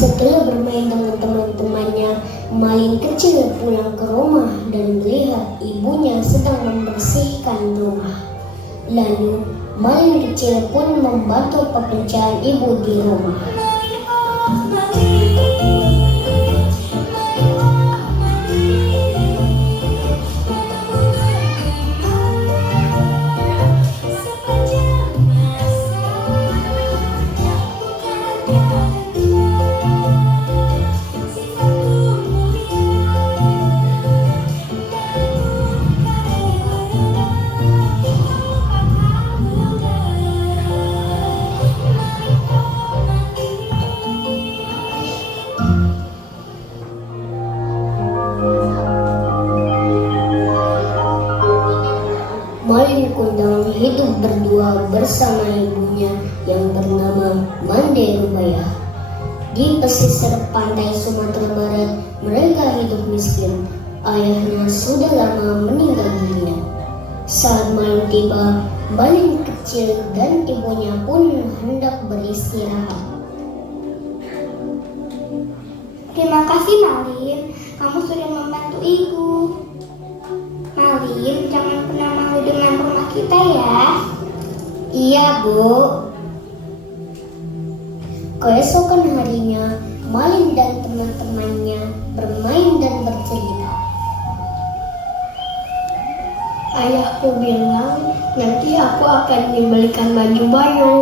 Setelah bermain dengan teman-temannya, Malin kecil pulang ke rumah dan melihat ibunya sedang membersihkan rumah. Lalu, Malin kecil pun membantu pekerjaan ibu di rumah. Malin Kundang hidup berdua bersama ibunya yang bernama Mande Rubaya. Di pesisir pantai Sumatera Barat, mereka hidup miskin. Ayahnya sudah lama meninggal dunia. Saat malam tiba, Malin kecil dan ibunya pun hendak beristirahat. Terima kasih Malin, kamu sudah membantu ibu. Malin, jangan pernah malu dengan rumah kita ya. Iya, Bu. Keesokan harinya, Malin dan teman-temannya bermain dan bercerita. Ayahku bilang nanti aku akan dibelikan baju baru.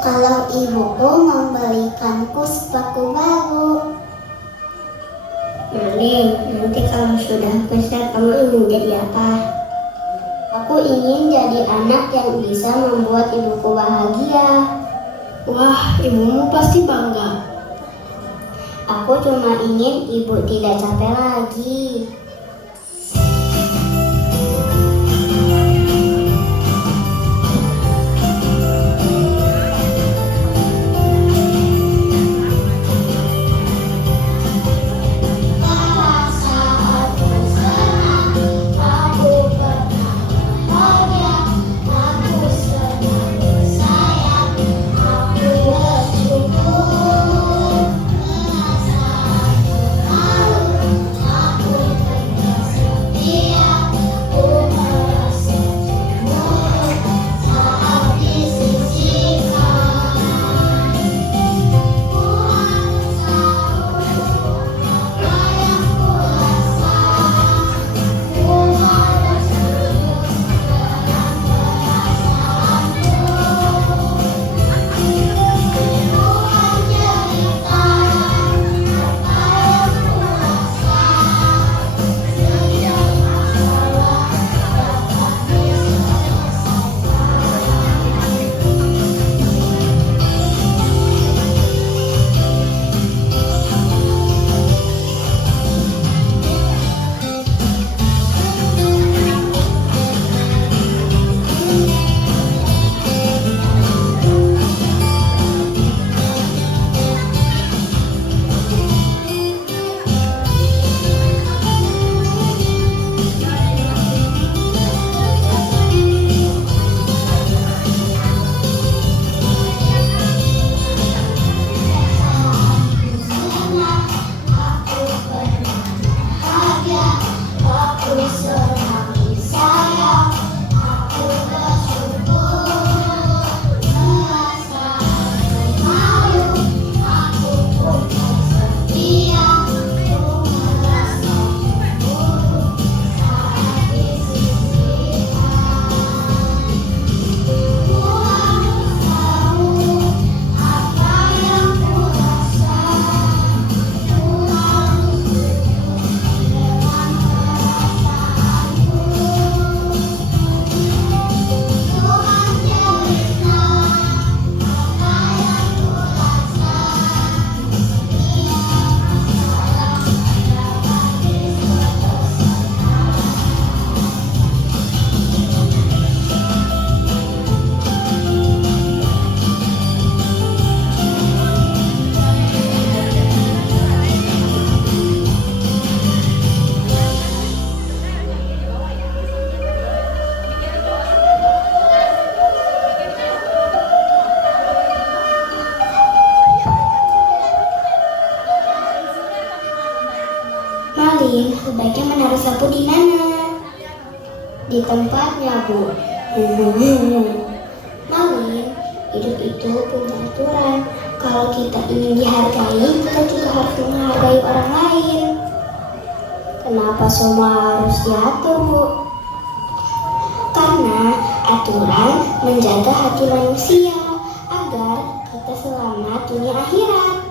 Kalau ibuku membelikanku sepatu baru. Malin, nanti kalau sudah besar kamu ingin jadi apa? Aku ingin jadi anak yang bisa membuat ibuku bahagia. Wah, ibumu pasti bangga. Aku cuma ingin ibu tidak capek lagi. harus sapu di mana? Di tempatnya, Bu. Malin, hidup itu punya aturan. Kalau kita ingin dihargai, kita juga harus menghargai orang lain. Kenapa semua harus diatur, Bu? Karena aturan menjaga hati manusia agar kita selamat dunia akhirat.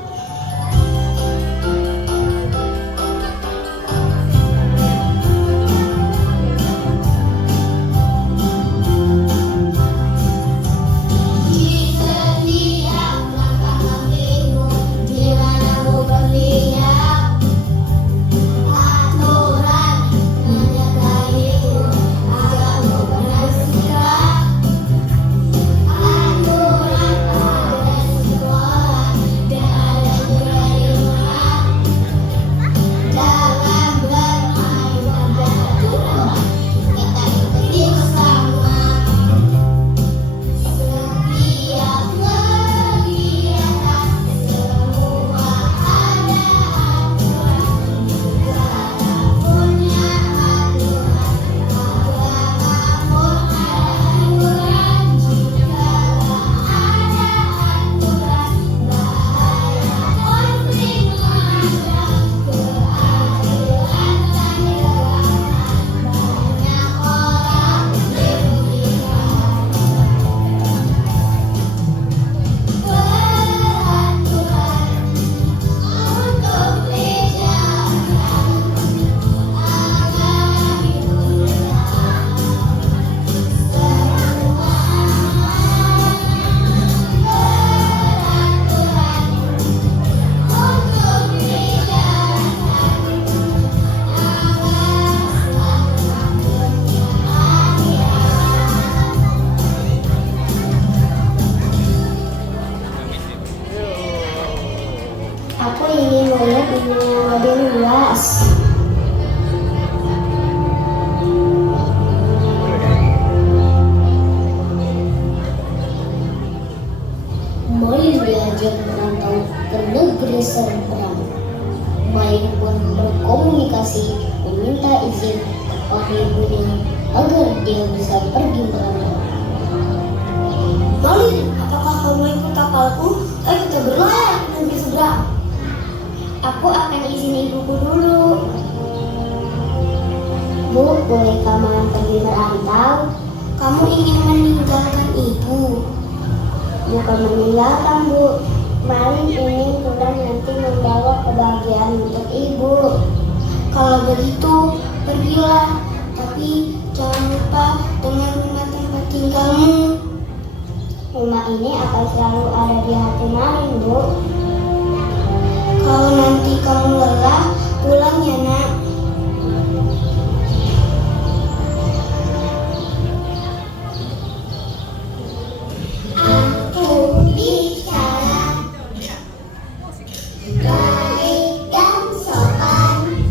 Aku ingin melihat dunia yang lebih luas. Malin diajak merantau ke negeri seberang. Malin pun berkomunikasi meminta izin kepada ibunya agar dia bisa pergi merantau. Malin, apakah kamu ikut kapalku? Ayo kita berlayar ke negeri seberang. Aku akan izin ibuku dulu. Bu, bolehkah Malin pergi merantau? Kamu ingin meninggalkan ibu? Bukan meninggalkan, Bu. Malin ingin pulang nanti membawa kebahagiaan untuk ibu. Kalau begitu, pergilah. Tapi jangan lupa dengan rumah tempat tinggalmu. Rumah ini akan selalu ada di hati Malin, Bu. Kalau nanti kamu lelah, pulang ya nak. Aku bicara baik dan sopan,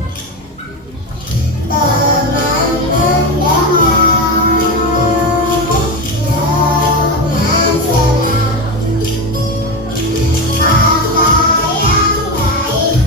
teman mendengar dengan senang. Apa yang baik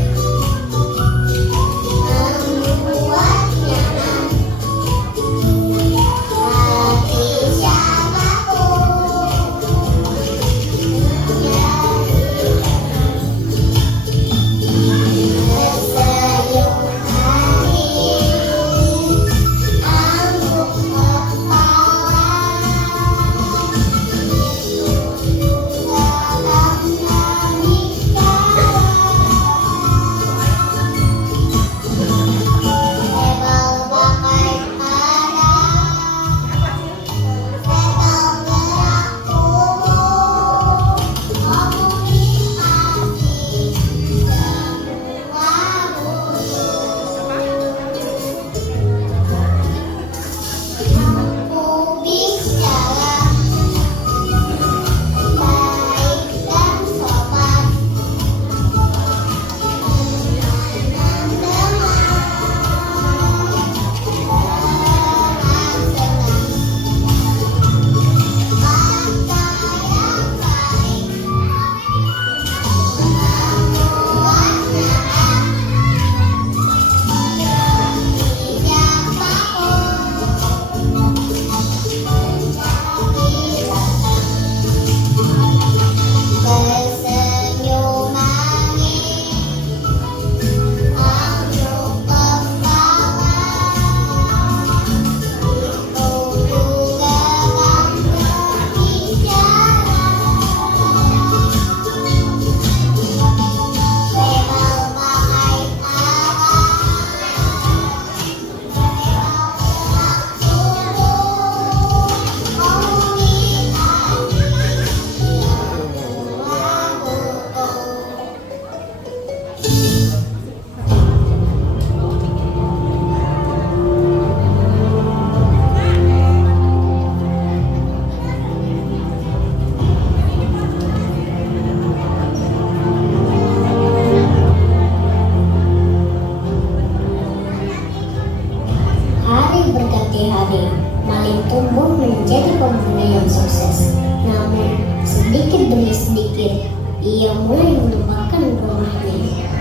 Hari berganti hari, Malin tumbuh menjadi pemuda yang sukses. Namun, sedikit demi sedikit, ia mulai melupakan rumahnya.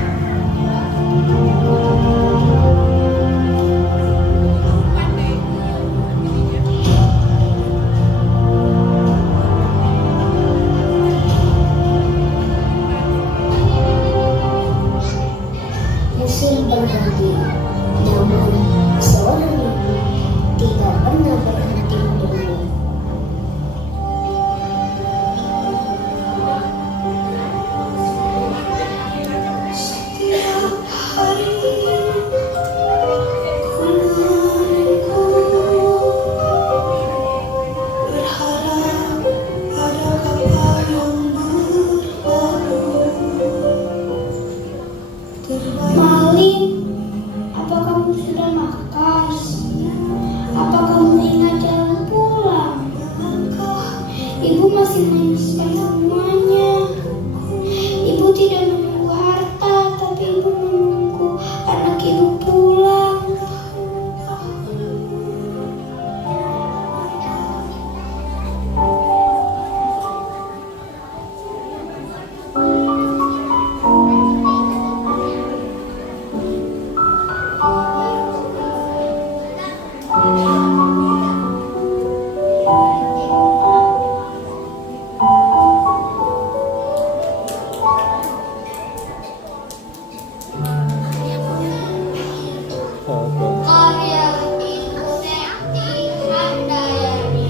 Musim berganti, namun seorang ibu tidak pernah berhenti menunggu. Setiap hari ku menunggu, berharap ada kabar yang berlalu. Malin, apa kamu sudah makan? Apa kamu ingat jalan pulang? Ibu masih menyelesaikan semuanya. Ibu tidak menunggu harta, tapi ibu menunggu anak ibu pulang. Karya Ibu Septi Handayani.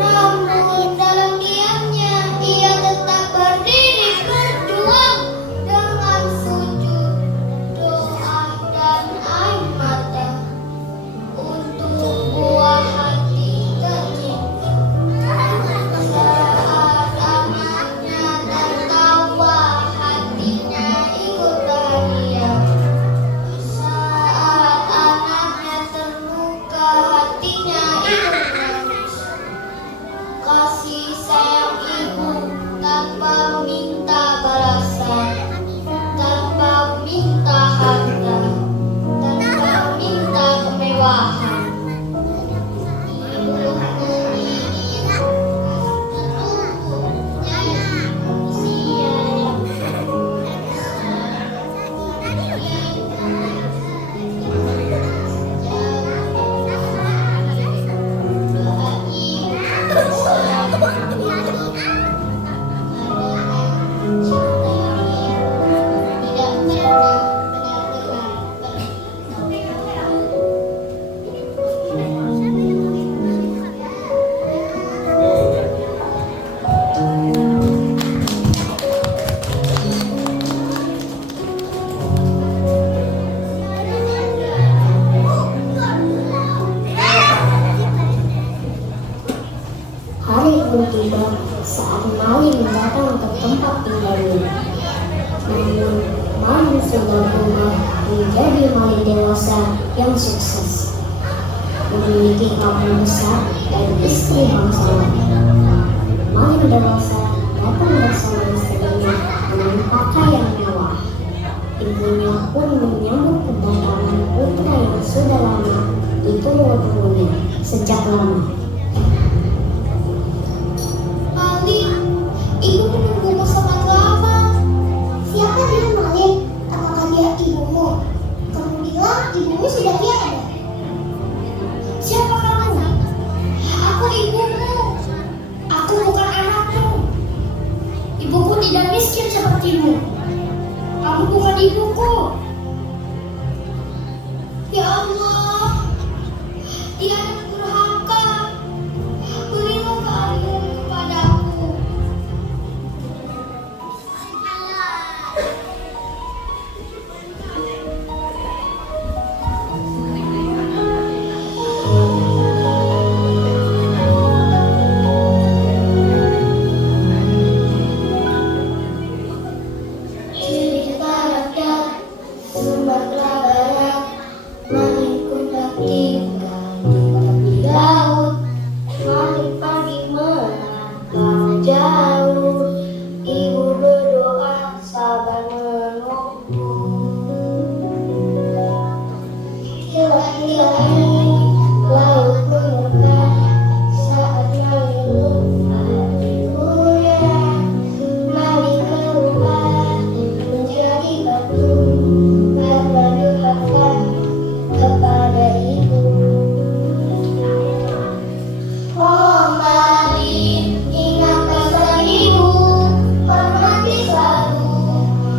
Namun dalam diamnya ia tetap berdiri berjuang dengan sujud, doa dan air mata untuk buah hati tercinta. Saat anaknya tertawa, hatinya ikut bahagia. Saat anaknya terluka, hatinya ikut menangis. Kasih sayang ibu tanpa minta balasan, tanpa minta harta, tanpa minta kemewahan. Ibu menginginkan terumbunya manusia yang Hari pun tiba saat Malin datang ke tempat tinggalnya. Namun, Malin sudah berubah menjadi Malin dewasa yang sukses, memiliki kampung besar dan istri bangsawan. Malin dewasa datang bersama istrinya dengan pakaian mewah. Ibunya pun menyambut kedatangan putra yang sudah lama ditunggu-tunggunya sejak lama. Malin, ibu menunggumu sangat lama. Siapa dia, Malin? Apakah dia ibumu? Kamu bilang ibumu sudah tiada. Siapa kamu? Aku ibumu. jauh, ibu berdoa sabar menunggu. Kira-kira laut menyertai saat mengeluh ibunya. Mari keluar menjadi batu, berdoakan kepada ibu. Oh mari ingat pesan ibu, hormati selalu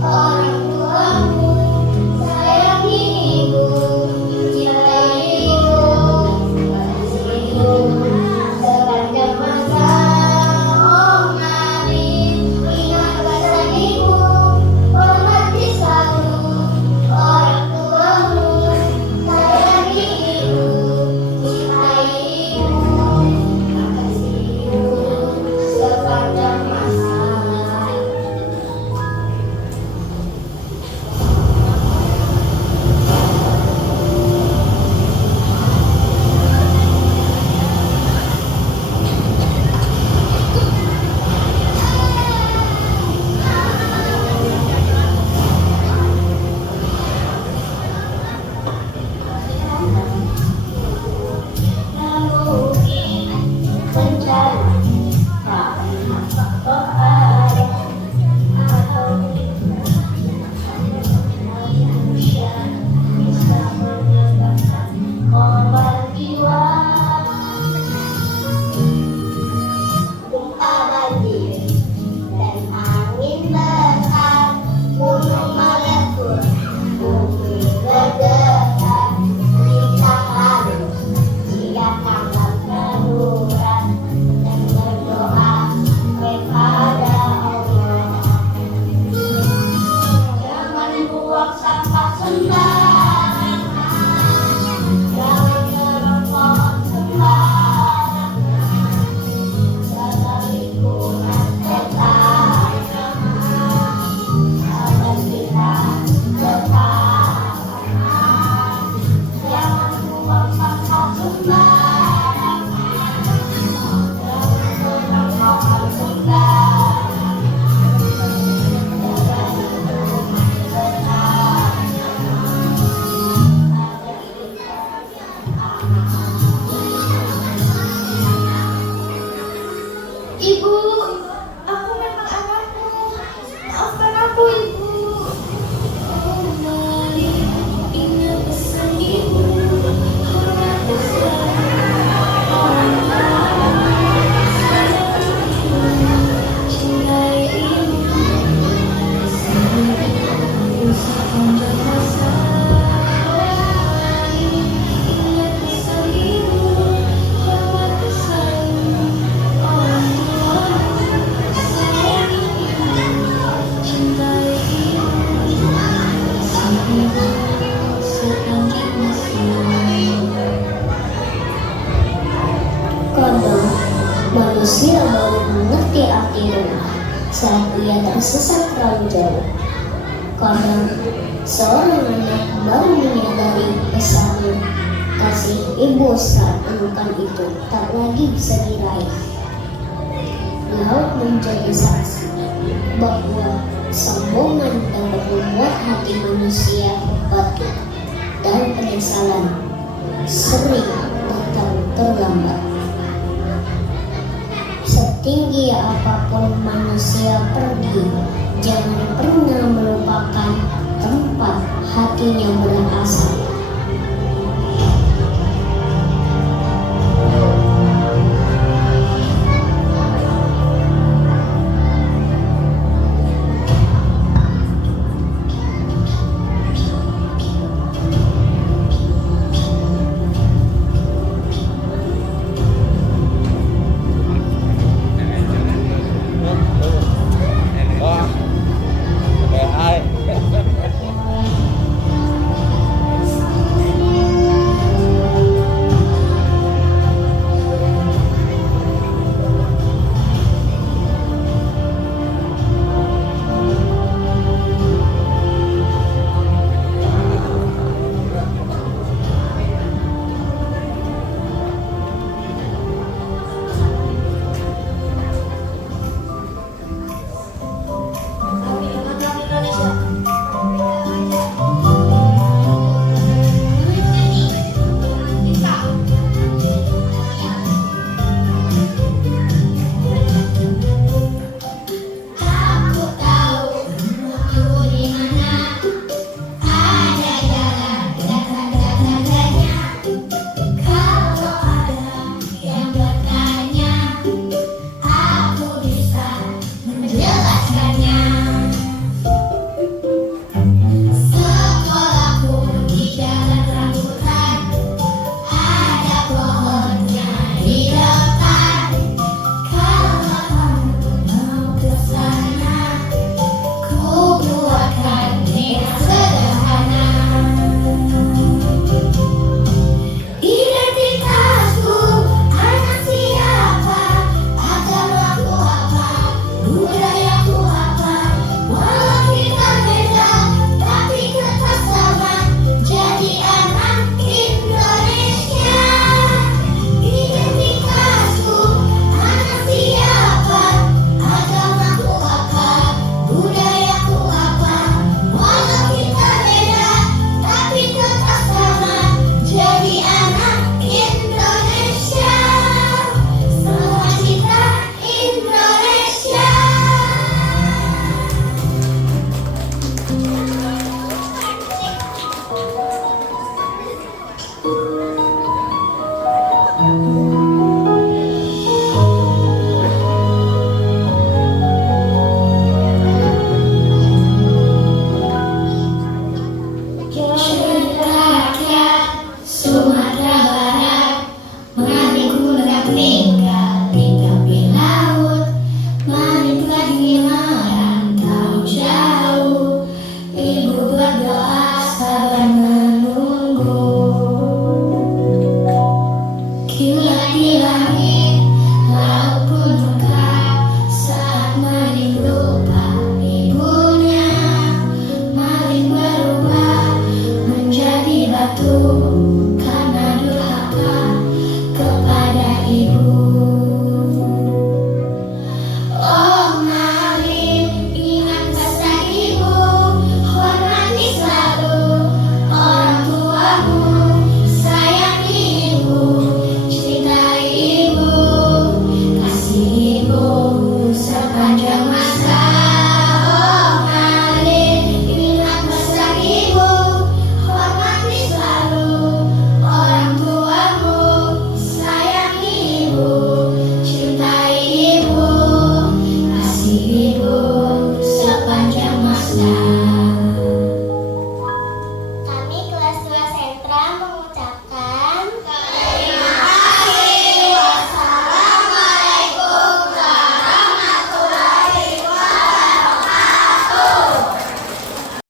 orang tuamu, sayangi ibu, cintai ibu, kasih ibu sepanjang masa. Oh mari ingat pesan ibu, hormati selalu orang tuamu, sayangi ibu, cintai ibu, kasih ibu sepanjang masa. Jangan buang sampah sembarangan, jangan merokok sembarangan, jaga lingkungan tetap aman, agar kita tetap aman. Jangan buang sampah sembarangan, jangan merokok sembarangan, jaga lingkungan tetap Ibu, aku memang anakmu. Maafkan aku, Ibu. Oh, mari ingat pesan ibu, hormati selalu orang tuamu, sayangi ibu, cintai ibu, kasih ibu sepanjang masa. Mari ingat pesan ibu, hormati selalu orang tuamu, sayangi ibu, cintai ibu, kasih ibu sepanjang masa. Kadang manusia baru mengerti arti doa saat ia tersesat terlalu jauh. Kadang seorang anak baru menyadari besarnya kasih ibu saat anugerah itu tak lagi bisa diraih. Laut menjadi saksi bahwa sombongan dapat membuat hati manusia batu dan penyesalan sering datang terlambat. Setinggi apapun manusia pergi, jangan pernah melupakan tempat hatinya berasal.